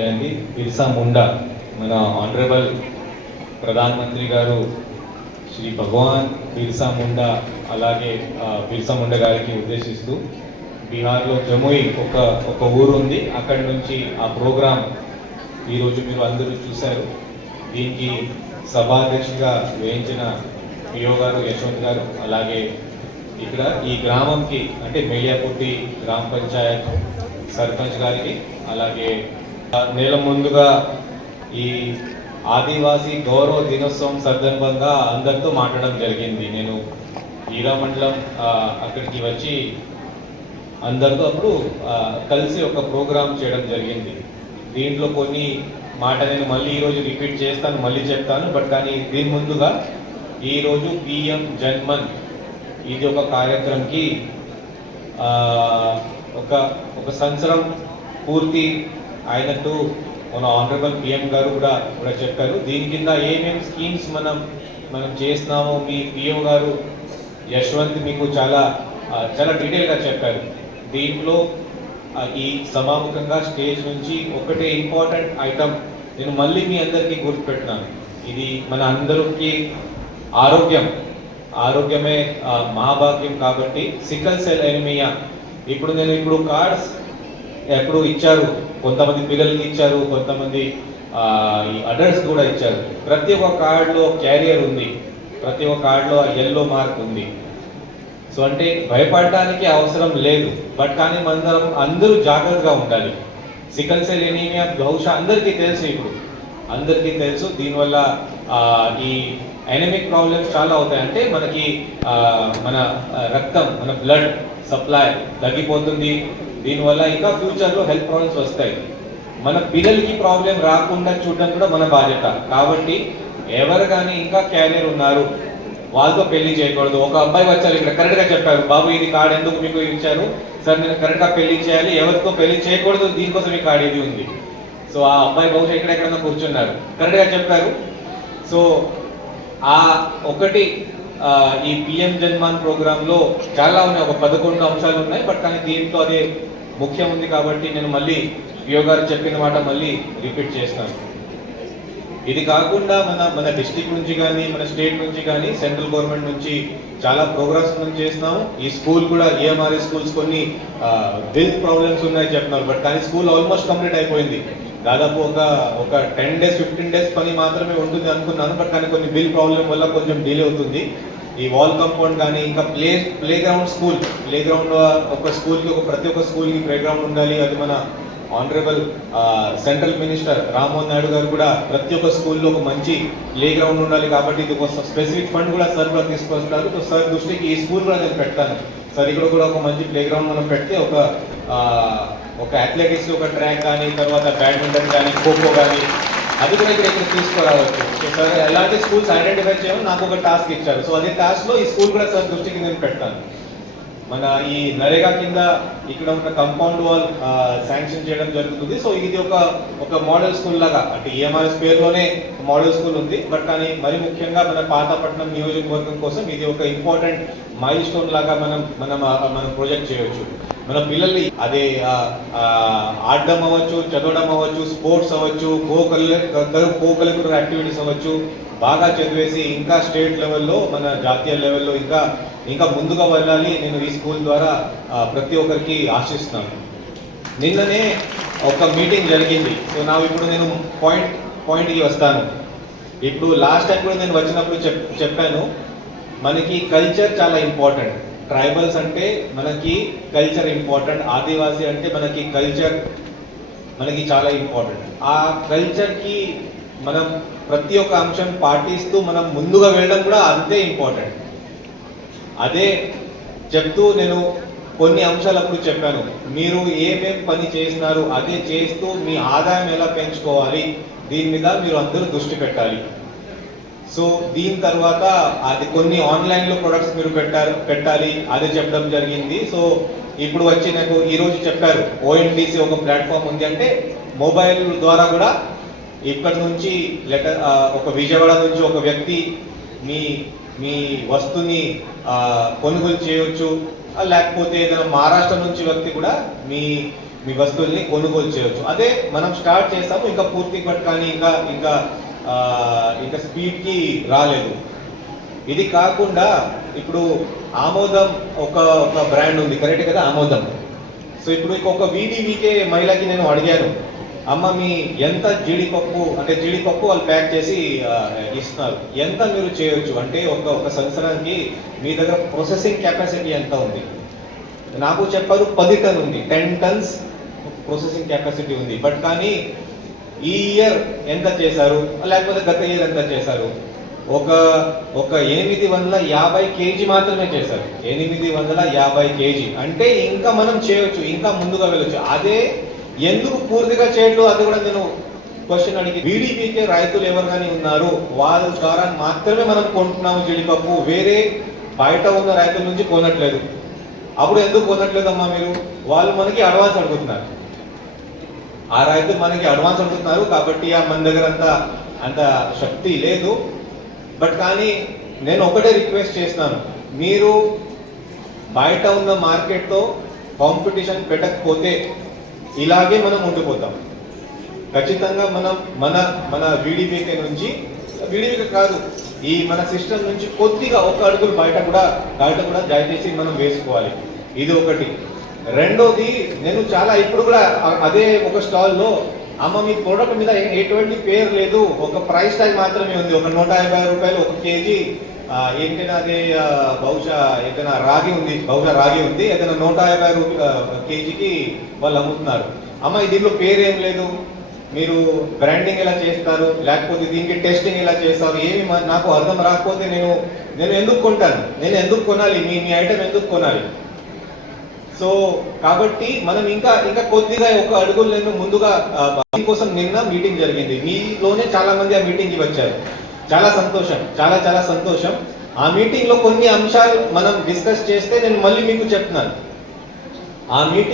జయంతి బిర్సా ముండా. మన ఆనరబుల్ ప్రధానమంత్రి గారు శ్రీ భగవాన్ బిర్సా ముండా అలాగే బిర్సా ముండా గారికి ఉద్దేశిస్తూ బీహార్లో జముయి ఒక ఒక ఊరు ఉంది. అక్కడి నుంచి ఆ ప్రోగ్రాం ఈరోజు మీరు అందరూ చూశారు. దీనికి సభాధ్యక్షుడిగా వేయించిన పియో గారు యశ్వంత్ గారు అలాగే ఇక్కడ ఈ గ్రామంకి అంటే మేలియాపుట్టి గ్రామ పంచాయత్ సర్పంచ్ గారికి అలాగే నెల ముందుగా ఈ ఆదివాసీ గౌరవ దినోత్సవం సందర్భంగా అందరితో మాట్లాడడం జరిగింది. నేను ఈరా మండలం అక్కడికి వచ్చి అందరితో అప్పుడు కలిసి ఒక ప్రోగ్రాం చేయడం జరిగింది. దీంట్లో కొన్ని మాట నేను మళ్ళీ ఈరోజు రిపీట్ చేస్తాను మళ్ళీ చెప్తాను. బట్ కానీ దీని ముందుగా ఈరోజు పిఎం జన్మన్ ఇది ఒక కార్యక్రమంకి ఒక ఒక సంవత్సరం పూర్తి అయినట్టు మన ఆనరబుల్ పిఎం గారు కూడా కూడా చెప్పారు. దీని కింద ఏమేమి స్కీమ్స్ మనం మనం చేస్తున్నామో మీ పిఎం గారు యశ్వంత్ మీకు చాలా చాలా డీటెయిల్గా చెప్పారు. దీంట్లో ఈ సమాముఖంగా స్టేజ్ నుంచి ఒకటే ఇంపార్టెంట్ ఐటమ్ నేను మళ్ళీ మీ అందరికీ గుర్తుపెట్టినాను. ఇది మన అందరికి ఆరోగ్యం. ఆరోగ్యమే మహాభాగ్యం కాబట్టి సికల్ సెల్ ఎనిమియా. ఇప్పుడు నేను ఇప్పుడు కార్డ్స్ ఎప్పుడూ ఇచ్చారు. కొంతమంది పిల్లలకి ఇచ్చారు కొంతమంది ఈ అడల్ట్స్ కూడా ఇచ్చారు. ప్రతి ఒక్క కార్డులో క్యారియర్ ఉంది. ప్రతి ఒక్క కార్డులో ఎల్లో మార్క్ ఉంది. సో అంటే భయపడడానికి అవసరం లేదు. బట్ కానీ మనం అందరూ జాగ్రత్తగా ఉండాలి. సికల్ సెల్ ఎనీమియా బహుశా అందరికీ తెలుసు ఇప్పుడు. అందరికీ తెలుసు. దీనివల్ల ఈ ఎనమిక్ ప్రాబ్లమ్స్ చాలా అవుతాయి. అంటే మనకి మన రక్తం మన బ్లడ్ సప్లై తగ్గిపోతుంది. దీనివల్ల ఇంకా ఫ్యూచర్లో హెల్త్ ప్రాబ్లమ్స్ వస్తాయి. మన పిల్లలకి ప్రాబ్లం రాకుండా చూడడం కూడా మన బాధ్యత. కాబట్టి ఎవరు కానీ ఇంకా క్యారియర్ ఉన్నారు వాళ్ళతో పెళ్ళి చేయకూడదు. ఒక అబ్బాయి వచ్చారు ఇక్కడ కరెక్ట్గా చెప్పారు. బాబు ఇది కార్డు ఎందుకు మీకు ఇచ్చారు? సార్ నేను కరెక్ట్గా పెళ్ళి చేయాలి. ఎవరితో పెళ్ళి చేయకూడదు? దీనికోసం ఈ కార్డు ఇది ఉంది. సో ఆ అబ్బాయి బహుశా ఇక్కడ ఎక్కడైనా కూర్చున్నారు. కరెక్ట్గా చెప్పారు. సో ఆ ఒకటి ఈ పిఎం జన్మాన్ ప్రోగ్రామ్లో చాలా ఉన్నాయి. ఒక పదకొండు అంశాలు ఉన్నాయి. బట్ కానీ దీంతో అదే ముఖ్యం ఉంది కాబట్టి నేను మళ్ళీ పిఓ గారు చెప్పిన మాట మళ్ళీ రిపీట్ చేస్తాను. ఇది కాకుండా మన మన డిస్టిక్ నుంచి కానీ మన స్టేట్ నుంచి కానీ సెంట్రల్ గవర్నమెంట్ నుంచి చాలా ప్రోగ్రామ్స్ మనం చేస్తున్నాము. ఈ స్కూల్ కూడా ఏఎంఆర్ఏ స్కూల్స్ కొన్ని బిల్ ప్రాబ్లమ్స్ ఉన్నాయి చెప్తున్నారు. బట్ కానీ స్కూల్ ఆల్మోస్ట్ కంప్లీట్ అయిపోయింది. దాదాపు ఒక ఒక టెన్ డేస్ ఫిఫ్టీన్ డేస్ పని మాత్రమే ఉంటుంది అనుకున్నాను. బట్ కానీ కొన్ని బిల్ ప్రాబ్లం వల్ల కొంచెం డిలే అవుతుంది. ఈ వాల్ కంపౌండ్ కానీ ఇంకా play play ground school play ground ఒక స్కూల్కి ఒక ప్రతి ఒక్క స్కూల్కి ప్లే గ్రౌండ్ ఉండాలి. అది మన honourable central minister Rammohan Naidu garu కూడా ప్రతి ఒక్క స్కూల్లో ఒక మంచి ప్లే గ్రౌండ్ ఉండాలి కాబట్టి ఇది కోసం స్పెసిఫిక్ ఫండ్ కూడా సార్ కూడా తీసుకొస్తున్నారు సో సార్ దృష్టికి ఈ స్కూల్ కూడా నేను పెడతాను. సార్ ఇక్కడ కూడా ఒక మంచి ప్లే గ్రౌండ్ మనం పెడితే ఒక ఒక అథ్లెటిక్స్ ఒక ట్రాక్ కానీ తర్వాత బ్యాడ్మింటన్ కానీ ఖోఖో కానీ అది కూడా ఇక్కడ ఇక్కడ తీసుకురావచ్చు. సార్ ఎలాంటి స్కూల్స్ ఐడెంటిఫై చేయమని నాకు ఒక టాస్క్ ఇచ్చారు. సో అదే టాస్క్లో ఈ స్కూల్ కూడా సార్ దృష్టికి నేను పెడతాను మన ఈ నరేగా కింద ఇక్కడ ఉన్న కంపౌండ్ వాల్ శాంక్షన్ చేయడం జరుగుతుంది. సో ఇది ఒక ఒక మోడల్ స్కూల్ లాగా అంటే ఈఎంఆర్ఎస్ పేరులోనే మోడల్ స్కూల్ ఉంది. బట్ కానీ మరి ముఖ్యంగా మన పాతపట్నం నియోజకవర్గం కోసం ఇది ఒక ఇంపార్టెంట్ మైల్ స్టోన్ లాగా మనం మనం మనం ప్రొజెక్ట్ చేయవచ్చు మన పిల్లల్ని అదే ఆడడం అవ్వచ్చు చదవడం అవ్వచ్చు స్పోర్ట్స్ అవ్వచ్చు కో కో కరికులర్ యాక్టివిటీస్ అవ్వచ్చు బాగా చదివేసి ఇంకా స్టేట్ లెవెల్లో మన జాతీయ లెవెల్లో ఇంకా ఇంకా ముందుగా వెళ్ళాలి నేను ఈ స్కూల్ ద్వారా ప్రతి ఒక్కరికి ఆశిస్తున్నాను. నిన్ననే ఒక మీటింగ్ జరిగింది. సో నా ఇప్పుడు నేను పాయింట్ పాయింట్కి వస్తాను. ఇప్పుడు లాస్ట్ టైం కూడా నేను వచ్చినప్పుడు చెప్ చెప్పాను మనకి కల్చర్ చాలా ఇంపార్టెంట్. ట్రైబల్స్ అంటే మనకి కల్చర్ ఇంపార్టెంట్ ఆదివాసీ అంటే మనకి కల్చర్ మనకి చాలా ఇంపార్టెంట్ ఆ కల్చర్కి మనం ప్రతి ఒక్క అంశం పాటిస్తూ మనం ముందుగా వెళ్ళడం కూడా అంతే ఇంపార్టెంట్ అదే చెప్తూ నేను కొన్ని అంశాలు అప్పుడు చెప్పాను. మీరు ఏమేం పని చేసినారు అదే చేస్తూ మీ ఆదాయం ఎలా పెంచుకోవాలి దీని మీద మీరు అందరూ దృష్టి పెట్టాలి. సో దీని తర్వాత అది కొన్ని ఆన్లైన్లో ప్రొడక్ట్స్ మీరు పెట్టారు పెట్టాలి అది చెప్పడం జరిగింది. సో ఇప్పుడు వచ్చి నాకు ఈ రోజు చెప్పారు ఓఎన్టీసీ ఒక ప్లాట్ఫామ్ ఉంది అంటే మొబైల్ ద్వారా కూడా ఇక్కడ నుంచి లెటర్ ఒక విజయవాడ నుంచి ఒక వ్యక్తి మీ మీ వస్తుని కొనుగోలు చేయొచ్చు. లేకపోతే ఏదైనా మహారాష్ట్ర నుంచి వ్యక్తి కూడా మీ మీ వస్తువుల్ని కొనుగోలు చేయొచ్చు. అదే మనం స్టార్ట్ చేస్తాము ఇంకా పూర్తి బట్ కానీ ఇంకా ఇంకా ఇంకా స్పీడ్కి రాలేదు. ఇది కాకుండా ఇప్పుడు ఆమోదం ఒక ఒక బ్రాండ్ ఉంది. కరెక్ట్ కదా? ఆమోదం. సో ఇప్పుడు ఇక ఒక వీడివికే మహిళకి నేను అడిగాను. అమ్మ మీ ఎంత జీడిపప్పు అంటే జీడిపప్పు వాళ్ళు ప్యాక్ చేసి ఇస్తున్నారు. ఎంత మీరు చేయొచ్చు? అంటే ఒక ఒక సంవత్సరానికి మీ దగ్గర ప్రాసెసింగ్ కెపాసిటీ ఎంత ఉంది? నాకు చెప్పారు పది టన్ ఉంది. టెన్ టన్స్ ప్రాసెసింగ్ కెపాసిటీ ఉంది. బట్ కానీ ఈ ఇయర్ ఎంత చేశారు? లేకపోతే గత ఇయర్ ఎంత చేశారు? ఒక ఒక ఎనిమిది వందల యాభై కేజీ మాత్రమే చేశారు. ఎనిమిది వందల యాభై కేజీ. అంటే ఇంకా మనం చేయొచ్చు ఇంకా ముందుగా వెళ్ళొచ్చు. అదే ఎందుకు పూర్తిగా చేయట్లు అది కూడా నేను క్వశ్చన్ అడిగి వీడిపీకే రైతులు ఎవరు కానీ ఉన్నారు వాళ్ళ ద్వారా మాత్రమే మనం కొంటున్నాము జీడిపప్పు. వేరే బయట ఉన్న రైతుల నుంచి కొనట్లేదు. అప్పుడు ఎందుకు కొనట్లేదమ్మా మీరు? వాళ్ళు మనకి అడ్వాన్స్ అడుగుతున్నారు. ఆ రైతులు మనకి అడ్వాన్స్ అడుగుతున్నారు కాబట్టి ఆ మన దగ్గర అంత అంత శక్తి లేదు. బట్ కానీ నేను ఒకటే రిక్వెస్ట్ చేస్తున్నాను. మీరు బయట ఉన్న మార్కెట్తో కాంపిటీషన్ పెట్టకపోతే ఇలాగే మనం ఉండిపోతాం. ఖచ్చితంగా మనం మన మన వీడిపీకే నుంచి వీడిపికే కాదు ఈ మన సిస్టమ్ నుంచి కొద్దిగా ఒక అడుగులు బయట కూడా బయట కూడా దయచేసి మనం వేసుకోవాలి. ఇది ఒకటి. రెండోది నేను చాలా ఇప్పుడు కూడా అదే ఒక స్టాల్లో అమ్మ మీ ప్రోడక్ట్ మీద ఎటువంటి పేరు లేదు. ఒక ప్రైస్ ట్యాగ్ మాత్రమే ఉంది. ఒక నూట యాభై రూపాయలు ఒక కేజీ ఏంటైనా అదే బహుశా ఏదైనా రాగి ఉంది బహుశా రాగి ఉంది. ఏదైనా నూట యాభై రూపాయల కేజీకి వాళ్ళు అమ్ముతున్నారు. అమ్మ దీంట్లో పేరు ఏం లేదు. మీరు బ్రాండింగ్ ఎలా చేస్తారు? లేకపోతే దీనికి టెస్టింగ్ ఎలా చేస్తారు? ఏమి నాకు అర్థం రాకపోతే నేను నేను ఎందుకు కొంటాను? నేను ఎందుకు కొనాలి? మీ మీ ఐటమ్ ఎందుకు కొనాలి? సో కాబట్టి మనం ఇంకా ఇంకా కొద్దిగా ఒక అడుగులు నేను ముందుగా ఆ, దీనికోసం నిన్న మీటింగ్ జరిగింది. మీలోనే చాలా మంది ఆ మీటింగ్కి వచ్చారు. చాలా సంతోషం చాలా చాలా సంతోషం. ఆ మీటింగ్లో కొన్ని అంశాలు మనం డిస్కస్ చేస్తే నేను మళ్ళీ మీకు చెప్తున్నాను. ఆ మీటింగ్